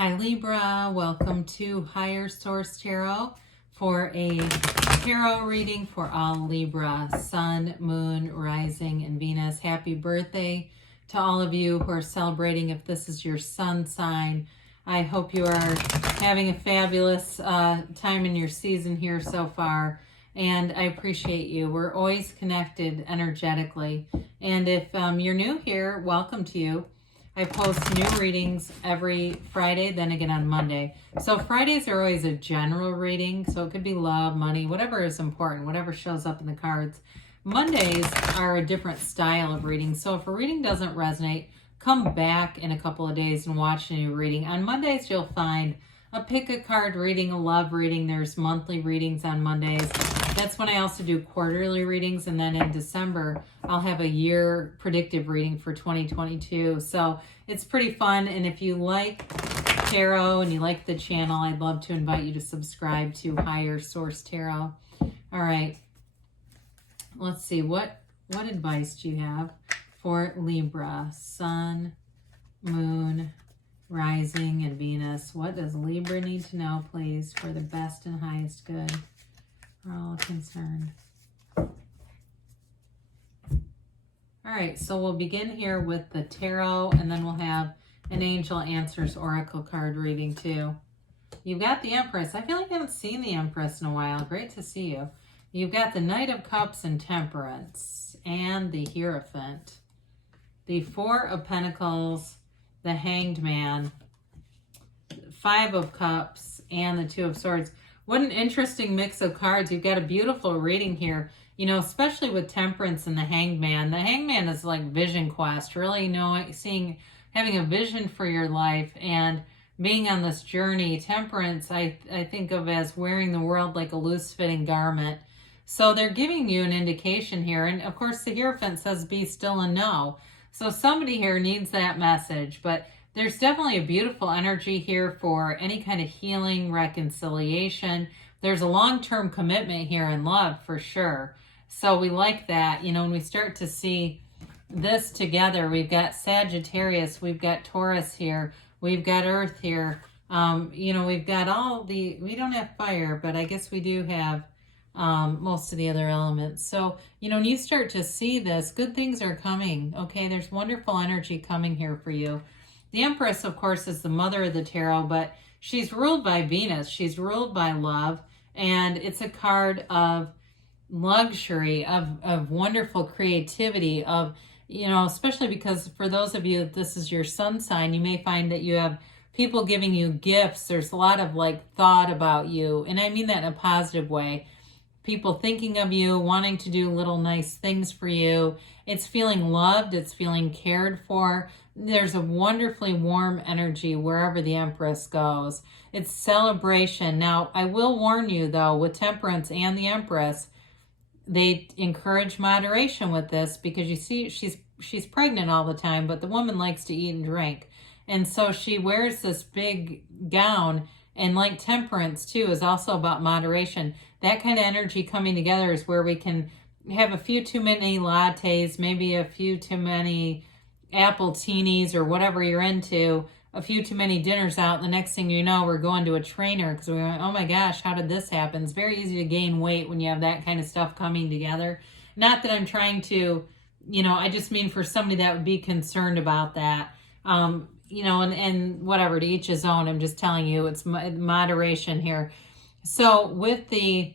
Hi Libra, welcome to Higher Source Tarot for a tarot reading for all Libra, Sun, Moon, Rising, and Venus. Happy birthday to all of you who are celebrating if this is your sun sign. I hope you are having a fabulous time in your season here so far, and I appreciate you. We're always connected energetically, and if you're new here, welcome to you. I post new readings every Friday, then again on Monday. So Fridays are always a general reading, so it could be love, money, whatever is important, whatever shows up in the cards. Mondays are a different style of reading, so if a reading doesn't resonate, come back in a couple of days and watch a new reading. On Mondays, you'll find a pick a card reading, a love reading. There's monthly readings on Mondays. That's when I also do quarterly readings, and then in December, I'll have a year predictive reading for 2022. So it's pretty fun, and if you like tarot and you like the channel, I'd love to invite you to subscribe to Higher Source Tarot. All right, let's see, what advice do you have for Libra, Sun, Moon, Rising, and Venus? What does Libra need to know, please, for the best and highest good for all concerned? All right, so we'll begin here with the tarot, and then we'll have an Angel Answers Oracle card reading too. You've got the Empress. I feel like I haven't seen the Empress in a while. Great to see you. You've got the Knight of Cups and Temperance, and the Hierophant, the Four of Pentacles, the Hanged Man, Five of Cups, and the Two of Swords. What an interesting mix of cards. You've got a beautiful reading here, you know, especially with Temperance and the Hanged Man. The Hanged Man is like vision quest, really having a vision for your life and being on this journey. Temperance, I think of as wearing the world like a loose-fitting garment. So they're giving you an indication here. And of course, the Hierophant says, be still and know. So somebody here needs that message, but there's definitely a beautiful energy here for any kind of healing, reconciliation. There's a long-term commitment here in love for sure. So we like that. You know, when we start to see this together, we've got Sagittarius, we've got Taurus here, we've got Earth here. You know, we've got we don't have fire, but I guess we do have most of the other elements. So, you know, when you start to see this, good things are coming. Okay, there's wonderful energy coming here for you. The Empress, of course, is the mother of the tarot, but she's ruled by Venus. She's ruled by love, and it's a card of luxury, of wonderful creativity, of, you know, especially because for those of you, this is your sun sign, you may find that you have people giving you gifts. There's a lot of like thought about you, and I mean that in a positive way. People thinking of you, wanting to do little nice things for you. It's feeling loved. It's feeling cared for. There's a wonderfully warm energy wherever the Empress goes. It's celebration. Now, I will warn you, though, with Temperance and the Empress, they encourage moderation with this because you see she's pregnant all the time, but the woman likes to eat and drink. And so she wears this big gown, and like Temperance, too, is also about moderation. That kind of energy coming together is where we can have a few too many lattes, maybe a few too many apple teenies or whatever you're into, a few too many dinners out. And the next thing you know, we're going to a trainer because we went, oh my gosh, how did this happen? It's very easy to gain weight when you have that kind of stuff coming together. Not that I'm trying to, you know, I just mean for somebody that would be concerned about that. You know, and whatever, to each his own. I'm just telling you, it's moderation here. So with the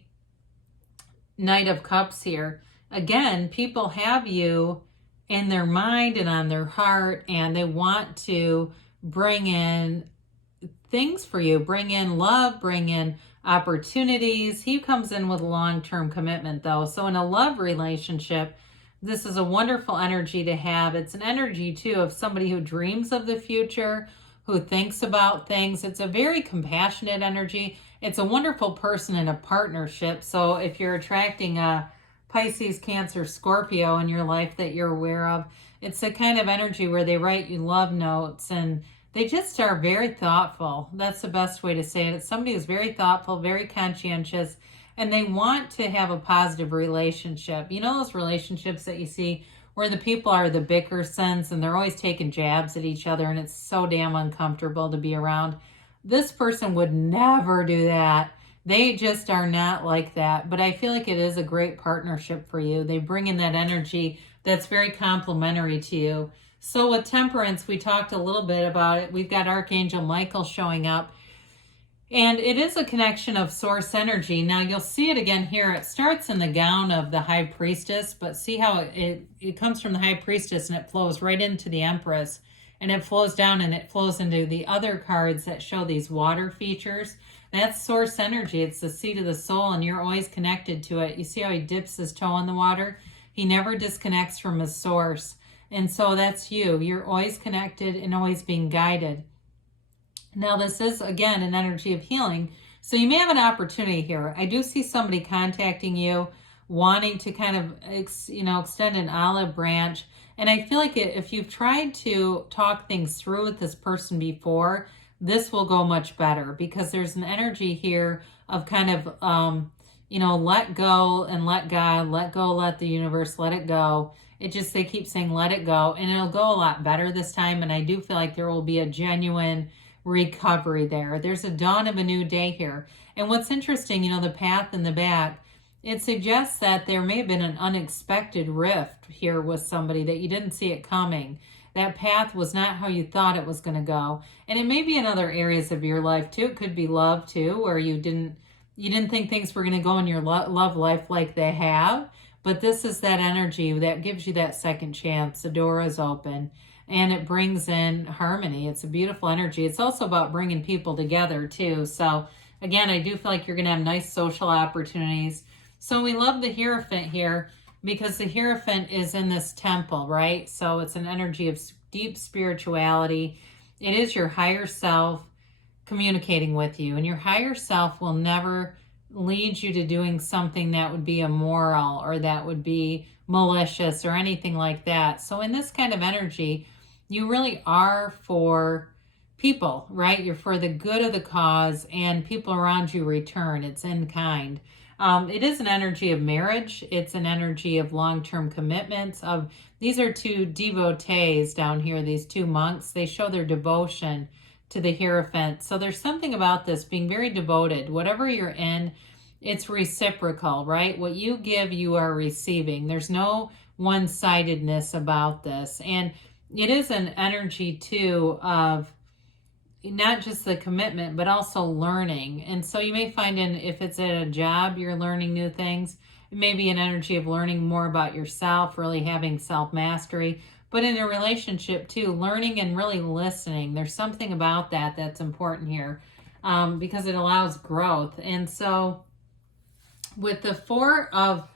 Knight of Cups here, again, people have you in their mind and on their heart, and they want to bring in things for you, bring in love, bring in opportunities. He comes in with long-term commitment, though. So in a love relationship, this is a wonderful energy to have. It's an energy, too, of somebody who dreams of the future, who thinks about things. It's a very compassionate energy. It's a wonderful person in a partnership. So if you're attracting a Pisces, Cancer, Scorpio in your life that you're aware of, it's a kind of energy where they write you love notes, and they just are very thoughtful. That's the best way to say it. It's somebody who's very thoughtful, very conscientious, and they want to have a positive relationship. You know those relationships that you see where the people are the bicker sense and they're always taking jabs at each other, and it's so damn uncomfortable to be around. This person would never do that. They just are not like that. But I feel like it is a great partnership for you. They bring in that energy that's very complementary to you. So with Temperance, we talked a little bit about it. We've got Archangel Michael showing up. And it is a connection of source energy. Now you'll see it again here. It starts in the gown of the High Priestess, but see how it comes from the High Priestess and it flows right into the Empress. And it flows down and it flows into the other cards that show these water features. That's source energy. It's the seat of the soul and you're always connected to it. You see how he dips his toe in the water? He never disconnects from his source. And so that's you. You're always connected and always being guided. Now this is, again, an energy of healing. So you may have an opportunity here. I do see somebody contacting you, wanting to kind of, extend an olive branch. And I feel like if you've tried to talk things through with this person before, this will go much better because there's an energy here of kind of, let go and let God, let go, let the universe, let it go. They keep saying, let it go. And it'll go a lot better this time. And I do feel like there will be a genuine recovery there. There's a dawn of a new day here. And what's interesting, the path in the back, it suggests that there may have been an unexpected rift here with somebody that you didn't see it coming. That path was not how you thought it was going to go. And it may be in other areas of your life too. It could be love too, where you didn't think things were going to go in your love life like they have. But this is that energy that gives you that second chance. The door is open. And it brings in harmony. It's a beautiful energy. It's also about bringing people together too. So again, I do feel like you're going to have nice social opportunities. So we love the Hierophant here because the Hierophant is in this temple, right? So it's an energy of deep spirituality. It is your higher self communicating with you. And your higher self will never lead you to doing something that would be immoral or that would be malicious or anything like that. So in this kind of energy, you really are for people, right? You're for the good of the cause and people around you return. It's in kind. It is an energy of marriage. It's an energy of long-term commitments. These are two devotees down here, these two monks. They show their devotion to the Hierophant. So there's something about this being very devoted. Whatever you're in, it's reciprocal, right? What you give, you are receiving. There's no one-sidedness about this. And it is an energy too of not just the commitment, but also learning. And so you may find if it's at a job, you're learning new things. It may be an energy of learning more about yourself, really having self-mastery. But in a relationship too, learning and really listening. There's something about that that's important here because it allows growth. And so with the Four of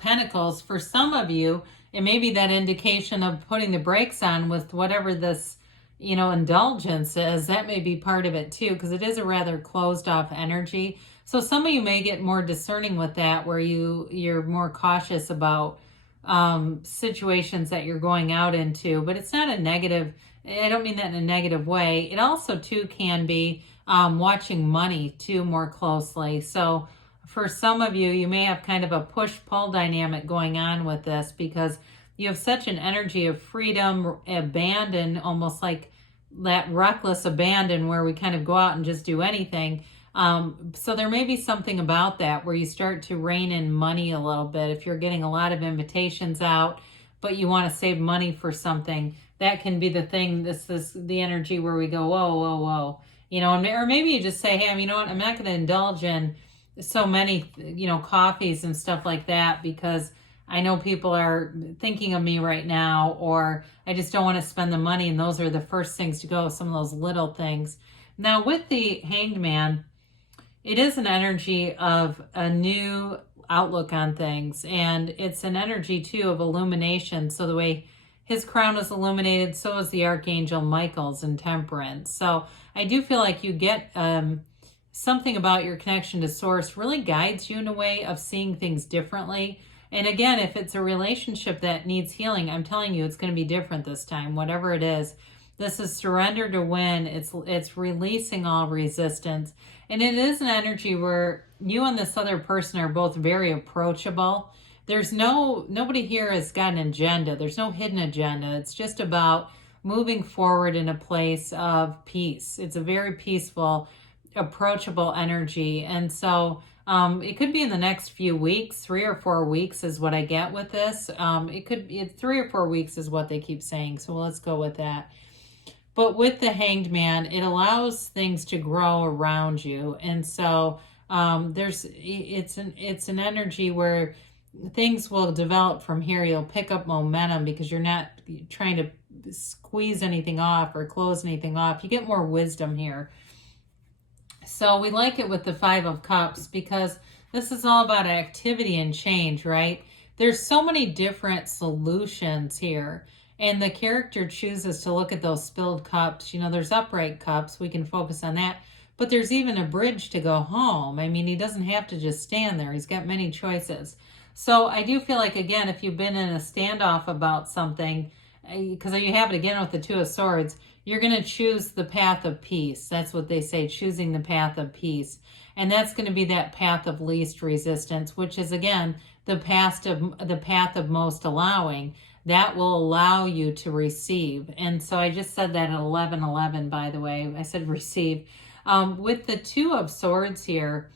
Pentacles, for some of you, it may be that indication of putting the brakes on with whatever this, indulgence is. That may be part of it too, because it is a rather closed off energy. So some of you may get more discerning with that, where you're more cautious about situations that you're going out into, but it's not a negative. I don't mean that in a negative way. It also too can be watching money too more closely. So for some of you, you may have kind of a push-pull dynamic going on with this because you have such an energy of freedom, abandon, almost like that reckless abandon where we kind of go out and just do anything. So there may be something about that where you start to rein in money a little bit. If you're getting a lot of invitations out, but you want to save money for something, that can be the thing. This is the energy where we go, whoa, whoa, whoa. Or maybe you just say, hey, you know what? I'm not going to indulge in so many, coffees and stuff like that because I know people are thinking of me right now, or I just don't want to spend the money. And those are the first things to go, some of those little things. Now with the Hanged Man, it is an energy of a new outlook on things. And it's an energy too of illumination. So the way his crown is illuminated, so is the Archangel Michael's in Temperance. So I do feel like you get something about your connection to Source really guides you in a way of seeing things differently. And again, if it's a relationship that needs healing, I'm telling you, it's going to be different this time, whatever it is. This is surrender to win. It's releasing all resistance. And it is an energy where you and this other person are both very approachable. There's nobody here has got an agenda. There's no hidden agenda. It's just about moving forward in a place of peace. It's a very peaceful, approachable energy. And so it could be in the next few weeks. 3 or 4 weeks is what I get with this. It could be 3 or 4 weeks is what they keep saying. So let's go with that. But with the Hanged Man, it allows things to grow around you. And so it's an energy where things will develop from here. You'll pick up momentum because you're not trying to squeeze anything off or close anything off. You get more wisdom here. So we like it with the 5 of Cups because this is all about activity and change, right? There's so many different solutions here. And the character chooses to look at those spilled cups. You know, there's upright cups. We can focus on that. But there's even a bridge to go home. I mean, he doesn't have to just stand there. He's got many choices. So I do feel like, again, if you've been in a standoff about something, because you have it again with the 2 of Swords, you're going to choose the path of peace. That's what they say, choosing the path of peace. And that's going to be that path of least resistance, which is, again, the path of most allowing. That will allow you to receive. And so I just said that at 11:11, by the way. I said receive. With the 2 of Swords here,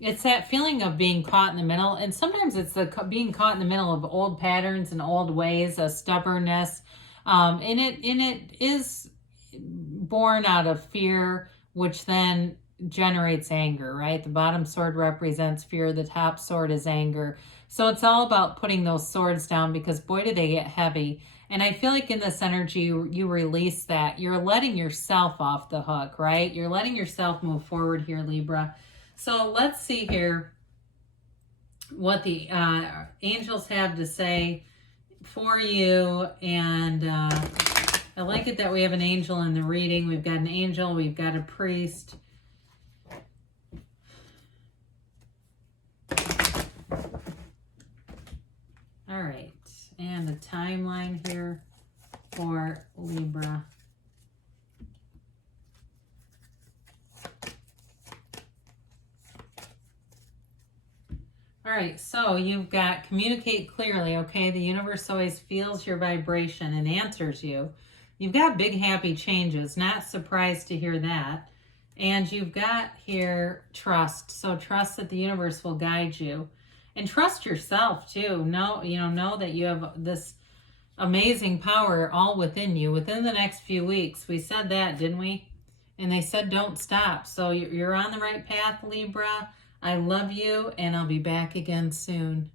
it's that feeling of being caught in the middle. And sometimes it's the being caught in the middle of old patterns and old ways, a stubbornness. And it is born out of fear, which then generates anger, right? The bottom sword represents fear. The top sword is anger. So it's all about putting those swords down because boy, do they get heavy. And I feel like in this energy, you release that. You're letting yourself off the hook, right? You're letting yourself move forward here, Libra. So let's see here what the angels have to say for you. And I like it that we have an angel in the reading. We've got an angel. We've got a priest. All right, and the timeline here for Libra. All right, so you've got communicate clearly, okay? The universe always feels your vibration and answers you. You've got big happy changes, not surprised to hear that. And you've got here trust. So trust that the universe will guide you. And trust yourself too. Know that you have this amazing power all within you. Within the next few weeks, we said that, didn't we? And they said don't stop. So you're on the right path, Libra. I love you, and I'll be back again soon.